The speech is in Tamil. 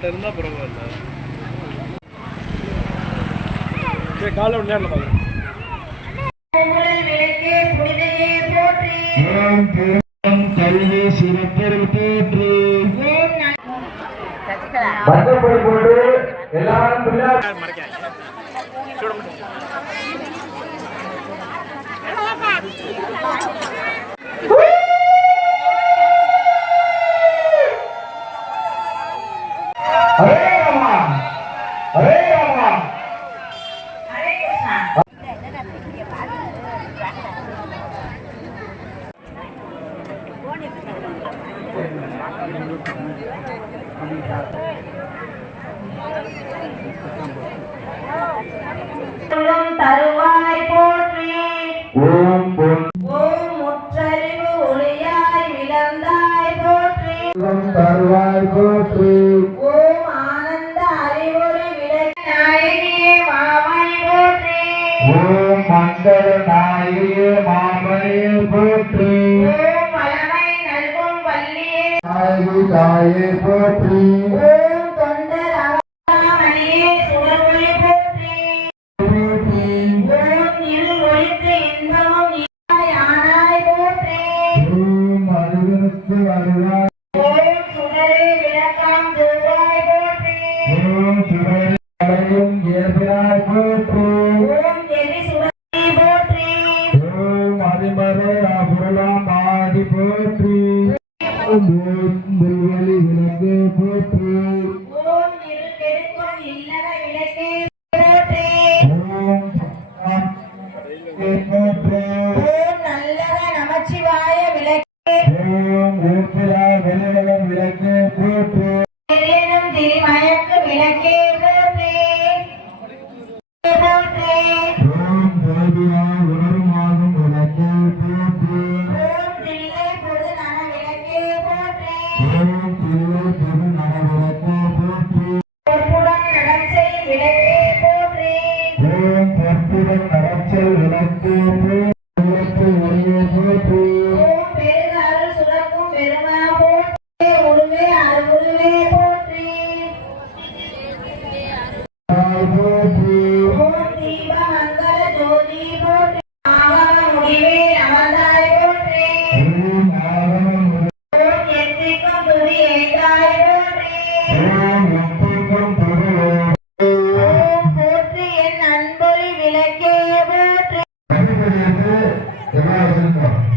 மட்டும் இருந்தால் பரவாயில்ல. சரி காலை விளையாடல பாருங்க கல்வி சிறப்பொருள் போற்று போட்டு எல்லாரும் ஹரே ராமா ஹரே ராமா தருவாய் போற்றி ஓம் பொன் ஓம் முற்றறிவு ஒளியாய் விளந்தாய் போற்றி தருவாய் நாயகியே மாமணியே போற்றி. ஓம் வளமை நல்கும் வள்ளியே. நாயகி தாயே போற்றி. ஓம் தொண்டர் அவமணியே சுடர்ஒளி போற்றி. போற்றி. ஓம் இரு ஒளித்து இன்பமும் நீயாய் ஆனாய் போற்றி. ஓம் அருகனுக்கு வருவாய். ஓம் சுடரே விளக்காம் துருவாய் போற்றி. ஓம் சுடரையும் ஓம் அதிமறை ஆதி போற்றி முல்வலி விளக்கு போற்றி ஓம் இல்லற விளக்கே போற்றி ஓம் போற்றி ஓம் நல்லவ நமச்சிவாய விளக்கே ஓம் ஊர்பிலா வெளிவலம் விளக்கு போற்றி. நடச்சல் Maravilha.